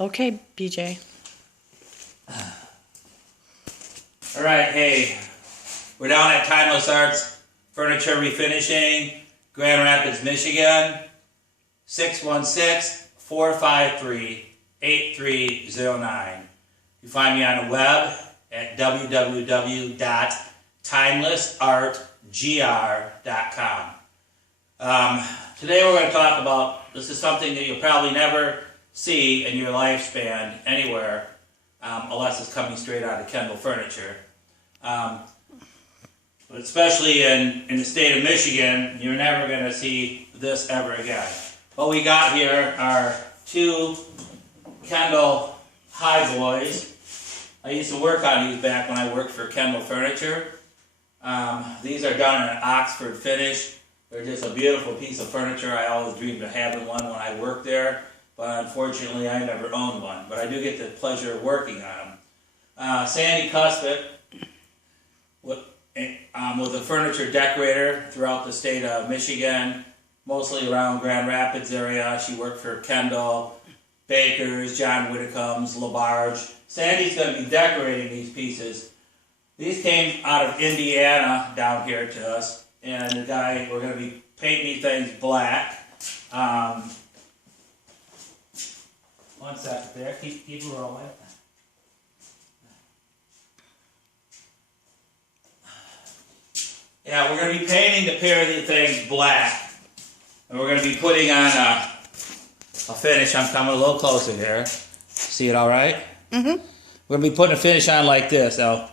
Okay, BJ. All right, hey, we're down at Timeless Arts Furniture Refinishing, Grand Rapids, Michigan, 616-453-8309. You find me on the web at www.timelessartgr.com. Today we're going to talk about, this is something that you'll probably never see in your lifespan anywhere, unless it's coming straight out of Kindel furniture. But especially in the state of Michigan, you're never going to see this ever again. What we got here are two Kindel high boys. I used to work on these back when I worked for Kindel Furniture. These are done in an Oxford finish. They're just a beautiful piece of furniture. I always dreamed of having one when I worked there, but unfortunately I never owned one. But I do get the pleasure of working on them. Sandy Kuszpit was a furniture decorator throughout the state of Michigan, mostly around Grand Rapids area. She worked for Kindel, Bakers, John Widdicombs, LaBarge. Sandy's going to be decorating these pieces. These came out of Indiana down here to us. And the guy, we're going to be painting these things black. One second there, keep rolling. Yeah, we're going to be painting the pair of these things black. And we're going to be putting on a finish. I'm coming a little closer here. See it all right? Mm-hmm. We're going to be putting a finish on like this. Now,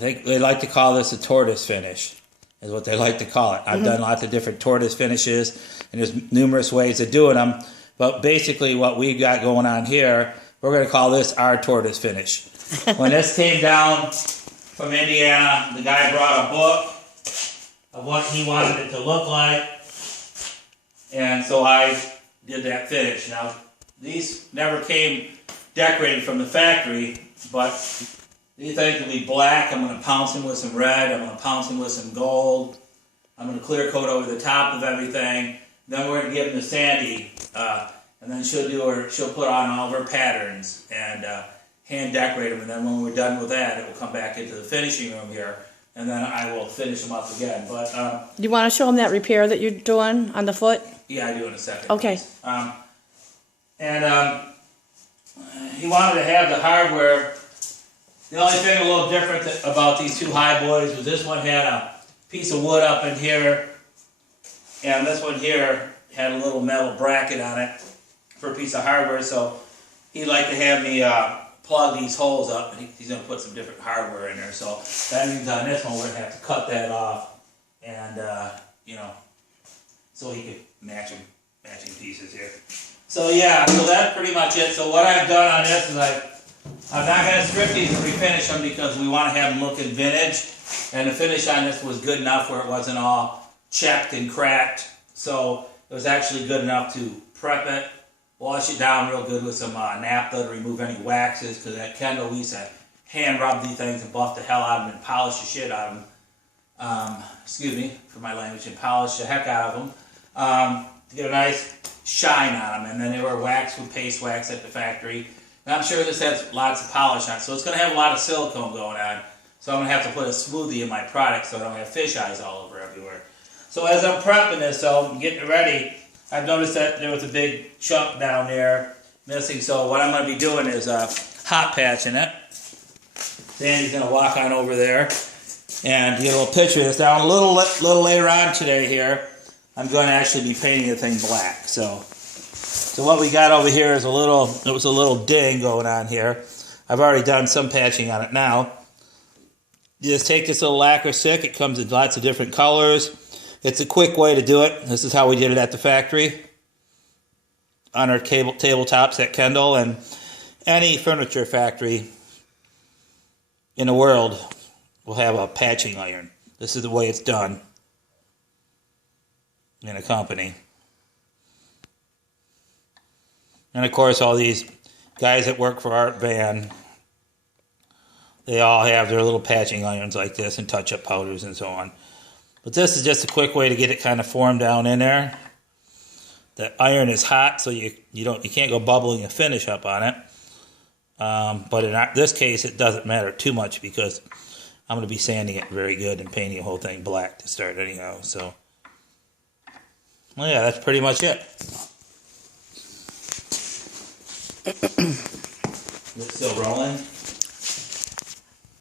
they like to call this a tortoise finish, is what they like to call it. I've done lots of different tortoise finishes, and there's numerous ways of doing them. But basically what we got going on here, we're going to call this our tortoise finish. When this came down from Indiana, the guy brought a book of what he wanted it to look like. And so I did that finish. Now, these never came decorated from the factory, but these things will be black. I'm going to pounce them with some red. I'm going to pounce them with some gold. I'm going to clear coat over the top of everything. Then we're going to give them to Sandy, and then she'll put on all of her patterns and hand decorate them. And then when we're done with that, it will come back into the finishing room here, and then I will finish them up again. But You want to show them that repair that you're doing on the foot? yeah, I do in a second. Okay. He wanted to have the hardware. The only thing a little different about these two high boys was this one had a piece of wood up in here, and this one here had a little metal bracket on it for a piece of hardware. So he'd like to have me plug these holes up, and he's going to put some different hardware in there. So that means on this one we're going to have to cut that off, and so he could matching pieces here. So yeah, so that's pretty much it. So what I've done on this is I'm not going to strip these and refinish them because we want to have them looking vintage. And the finish on this was good enough where it wasn't all checked and cracked. So it was actually good enough to prep it, wash it down real good with some naphtha to remove any waxes. Because at Kindel we used to hand rub these things and buff the hell out of them and polish the shit out of them. Excuse me for my language, and polish the heck out of them to get a nice shine on them. And then they were waxed with paste wax at the factory. And I'm sure this has lots of polish on it, so it's going to have a lot of silicone going on. So I'm going to have to put a smoothie in my product so I don't have fish eyes all over everywhere. So as I'm prepping this, so I'm getting it ready, I've noticed that there was a big chunk down there missing. So what I'm going to be doing is hot patching it. Sandy's going to walk on over there and get a little picture of this. Now a little later on today here, I'm going to actually be painting the thing black. So what we got over here is a little ding going on here. I've already done some patching on it now. You just take this little lacquer stick. It comes in lots of different colors. It's a quick way to do it. This is how we did it at the factory on our tabletops at Kindel, and any furniture factory in the world will have a patching iron. This is the way it's done in a company. And of course, all these guys that work for Art Van, they all have their little patching irons like this and touch-up powders and so on. But this is just a quick way to get it kind of formed down in there. the iron is hot, so you can't go bubbling a finish up on it. But in this case, it doesn't matter too much because I'm going to be sanding it very good and painting the whole thing black to start anyhow. So, well, yeah, that's pretty much it. Is it still rolling?